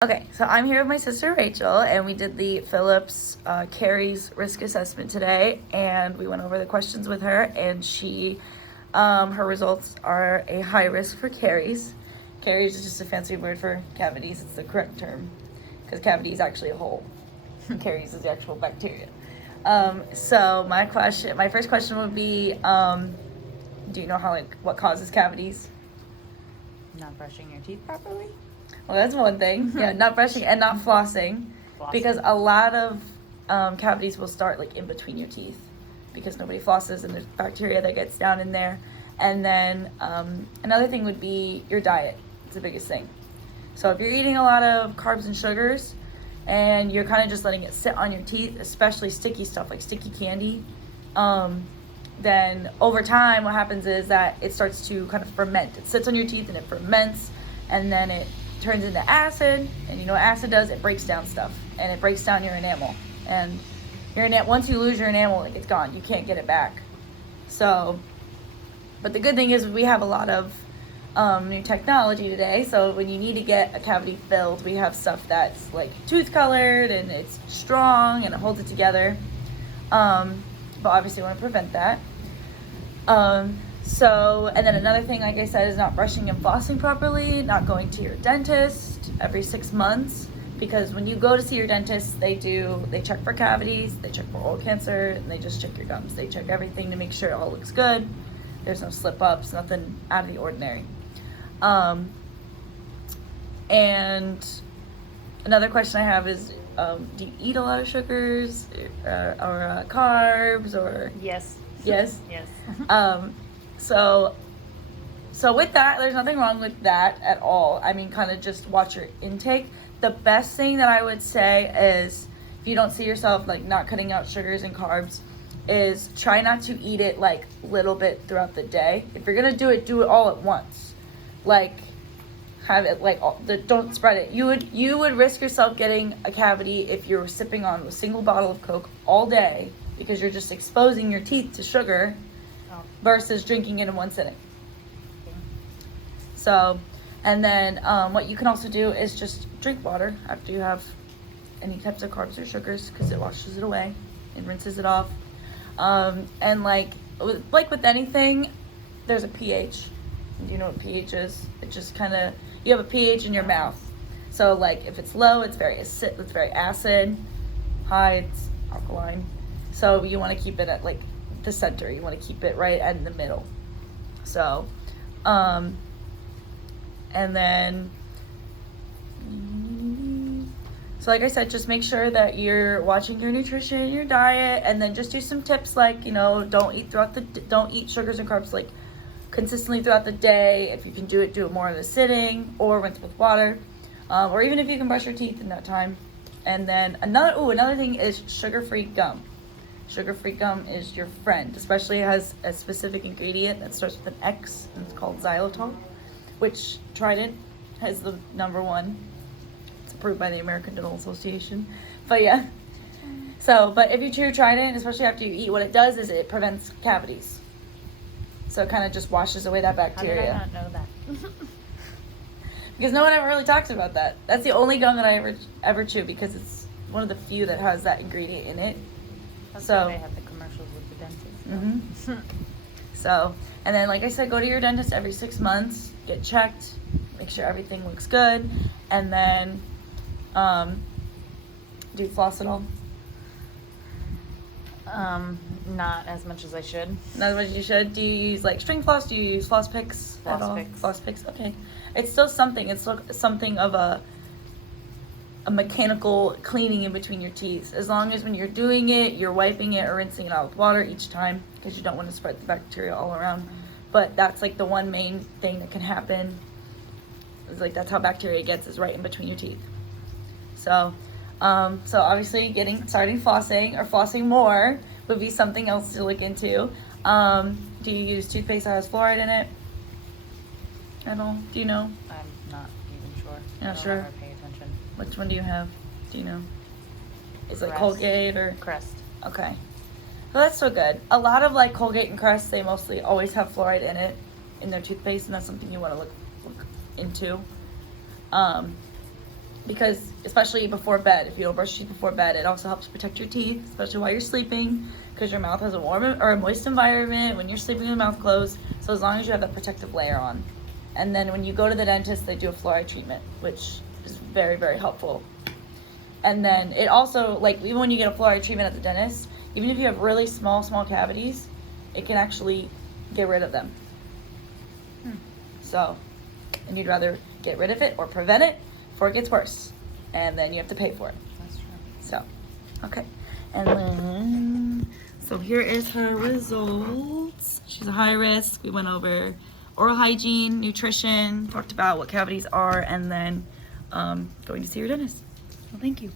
Okay, so I'm here with my sister Rachel, and we did the Phillips Caries risk assessment today, and we went over the questions with her, and her results are a high risk for caries. Caries is just a fancy word for cavities. It's the correct term, because cavity is actually a hole. Caries is the actual bacteria. So my first question would be, do you know what causes cavities? Not brushing your teeth properly? Well, that's one thing. Yeah, not brushing and not flossing. Because a lot of cavities will start like in between your teeth because nobody flosses and there's bacteria that gets down in there. And then another thing would be your diet. It's the biggest thing. So if you're eating a lot of carbs and sugars and you're kind of just letting it sit on your teeth, especially sticky stuff like sticky candy, then over time what happens is that it starts to kind of ferment. It sits on your teeth and it ferments, and then it turns into acid, and you know what acid does? It breaks down stuff, and it breaks down your enamel. And once you lose your enamel, it's gone. You can't get it back. So, but the good thing is we have a lot of new technology today. So when you need to get a cavity filled, we have stuff that's like tooth colored and it's strong and it holds it together. But obviously, we want to prevent that. And then another thing, like I said, is not brushing and flossing properly, not going to your dentist every 6 months, because when you go to see your dentist, they check for cavities, they check for oral cancer, and they just check your gums. They check everything to make sure it all looks good. There's no slip-ups, nothing out of the ordinary. And another question I have is, do you eat a lot of sugars or carbs or? Yes. Yes? Yes. So with that, there's nothing wrong with that at all. I mean, kind of just watch your intake. The best thing that I would say is, if you don't see yourself like not cutting out sugars and carbs, is try not to eat it like little bit throughout the day. If you're gonna do it all at once. Like have it like don't spread it. You would risk yourself getting a cavity if you're sipping on a single bottle of Coke all day, because you're just exposing your teeth to sugar versus drinking it in one sitting. So, and then what you can also do is just drink water after you have any types of carbs or sugars, because it washes it away and rinses it off. And like with anything, there's a pH. Do you know what pH is? It just kind of, you have a pH in your mouth. So like if it's low, it's very acid. High, it's alkaline. So you want to keep it at like the center. You want to keep it right in the middle. So, and then, so like I said, just make sure that you're watching your nutrition, your diet, and then just do some tips like, don't eat sugars and carbs like consistently throughout the day. If you can do it more in a sitting, or rinse with water, or even if you can brush your teeth in that time. And then another thing is sugar-free gum. Sugar-free gum is your friend, especially it has a specific ingredient that starts with an X, and it's called xylitol, which Trident has the #1. It's approved by the American Dental Association. But yeah. So, but if you chew Trident, especially after you eat, what it does is it prevents cavities. So it kind of just washes away that bacteria. How did I not know that? Because no one ever really talks about that. That's the only gum that I ever chew, because it's one of the few that has that ingredient in it. That's why they have the commercials with the dentist. Mm-hmm. So, and then like I said, go to your dentist every 6 months, get checked, make sure everything looks good, and then do you floss at all? Not as much as I should. Not as much as you should. Do you use like string floss? Do you use floss picks at all? Floss picks. Okay. It's still something. It's something of a mechanical cleaning in between your teeth. As long as when you're doing it, you're wiping it or rinsing it out with water each time, because you don't want to spread the bacteria all around. But that's like the one main thing that can happen. It's like that's how bacteria gets, is right in between your teeth. So, so obviously starting flossing or flossing more would be something else to look into. Do you use toothpaste that has fluoride in it at all? Do you know? I'm not even sure. Not I don't sure. ever pay attention. Which one do you have? Do you know? Is it Crest. Colgate or? Crest. Okay. Well, that's so good. A lot of like Colgate and Crest, they mostly always have fluoride in it, in their toothpaste, and that's something you want to look into. because especially before bed, if you don't brush your teeth before bed, it also helps protect your teeth, especially while you're sleeping, because your mouth has a warm or a moist environment when you're sleeping with your mouth closed. So as long as you have that protective layer on. And then when you go to the dentist, they do a fluoride treatment, which is very, very helpful. And then it also, like, even when you get a fluoride treatment at the dentist, even if you have really small cavities, it can actually get rid of them. So, and you'd rather get rid of it or prevent it before it gets worse. And then you have to pay for it. That's true. So, okay. And then, so here is her results. She's a high risk. We went over oral hygiene, nutrition, talked about what cavities are, and then going to see your dentist. Well, thank you.